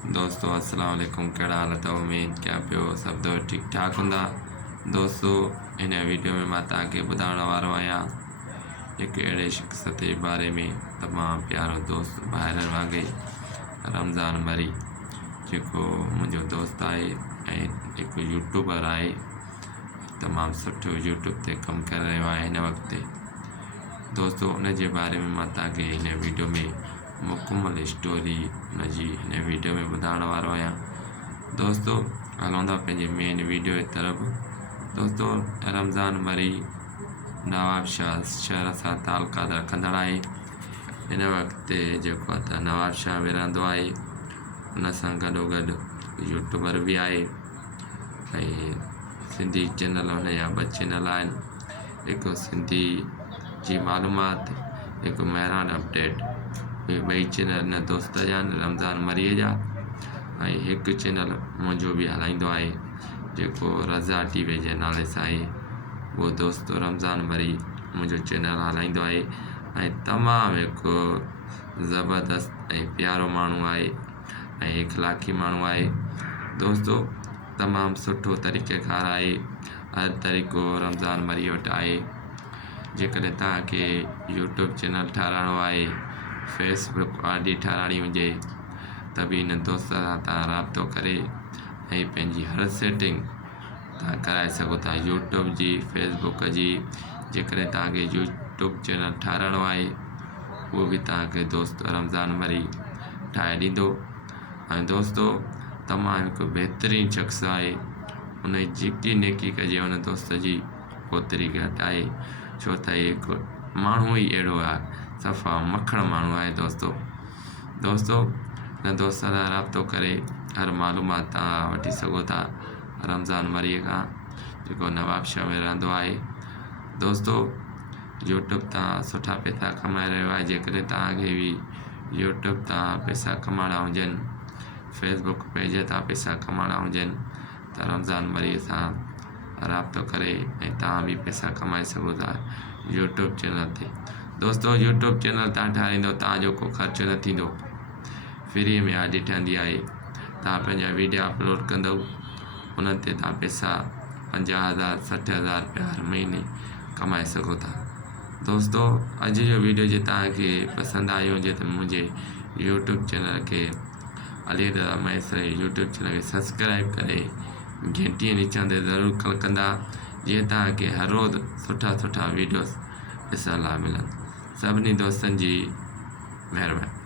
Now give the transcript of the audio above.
दोस्तों अस्सलाम वालेकुम, कहिड़ा हाल अथव? उमेद कयां पियो सभु दोस्त ठीक ठाक हूंदा। दोस्तों इन वीडियो में मां तव्हांखे ॿुधाइण वारो आहियां हिकु अहिड़े शख़्स जे बारे में, तमामु प्यारो दोस्त ॿाहिरि वांगुरु रमज़ान मरी, जेको मुंहिंजो दोस्त आहे ऐं हिकु यूट्यूबर आहे। तमामु सुठो यूट्यूब ते कमु करे रहियो आहे हिन वक़्तु। दोस्तों उन जे बारे में मां तव्हांखे हिन वीडियो में मुकमल स्टोरी हुनजी हिन वीडियो में ॿुधाइण वारो आहियां। दोस्तों हलूं था पंहिंजे मेन वीडियो जी तरफ़। दोस्तों रमज़ान मरी नवाबशाह शहर सां तालुकात रखंदड़ आहे। हिन वक़्तु जेको आहे त नवाबशाह में रहंदो आहे, हुन सां गॾोगॾु यूट्यूबर बि आहे ऐं सिंधी चैनल हुनजा 2 चैनल आहिनि, हिकु सिंधी जी मालूमात, हिकु महरान अपडेट। इहे 2 चैनल हिन दोस्त जा आहिनि रमज़ान मरीअ जा। ऐं हिकु चैनल मुंहिंजो बि हलाईंदो आहे जेको रज़ा टीवी जे नाले सां आहे। उहो दोस्त रमज़ान मरी मुंहिंजो चैनल हलाईंदो आहे ऐं तमामु हिकु ज़बरदस्त ऐं प्यारो माण्हू आहे ऐं इख़लाक़ी माण्हू आहे। दोस्तों तमामु सुठो तरीक़ेकार आहे, हर तरीक़ो रमज़ान मरी वटि आहे। जेकॾहिं तव्हांखे यूट्यूब चैनल ठाहिराइणो आहे, फेसबुक आईडी ठाहिराइणी हुजे, त बि हिन दोस्त सां तव्हां राब्तो करे ऐं पंहिंजी हर सेटिंग तव्हां कराए सघो था, यूट्यूब जी, फेसबुक जी। जेकॾहिं तव्हांखे यूट्यूब चैनल ठाहिराइणो आहे, उहो बि तव्हांखे दोस्त रमज़ान मरी ठाहे ॾींदो। ऐं दोस्तों तमामु हिकु बहितरीनु शख़्स आहे, उन जी जेकी नेकी कजे हुन दोस्त जी ओतिरी घटि आहे, छो त हिकु माण्हू ई अहिड़ो आहे, सफ़ा मखण माण्हू आहे। दोस्तों हिन दोस्त सां राब्तो करे हर मालूमात तव्हां वठी सघो था रमज़ान मरीअ खां, जेको नवाबशाह में रहंदो आहे। दोस्तों यूट्यूब तां सुठा पैसा कमाए रहियो आहे। जेकॾहिं तव्हांखे बि यूट्यूब तां पैसा कमाइणा हुजनि, फेसबुक पेज तां पैसा कमाइणा हुजनि, त रमज़ान मरीअ सां राब्तो करे ऐं तव्हां बि पैसा कमाए सघो था यूट्यूब चैनल ते। दोस्तों यूट्यूब चैनल तव्हां ठाहींदो, तव्हांजो को ख़र्चु न थींदो, फ्री में आईडी ठहंदी आहे। तव्हां पंहिंजा वीडियो अपलोड कंदव, उन ते तव्हां पैसा 50,000 60,000 रुपया हर महीने कमाए सघो था। दोस्तों अॼु जो वीडियो जे तव्हांखे पसंदि आयो हुजे त मुंहिंजे यूट्यूब चैनल खे अली रज़ा मैसर यूट्यूब चैनल खे सब्सक्राइब करे घंटीअ निशान ते ज़रूरु क्लिक कंदा, जीअं तव्हांखे हर रोज़ु सुठा वीडियोस ॾिसण लाइ मिलनि। सभिनी दोस्तनि जी महिरबानी।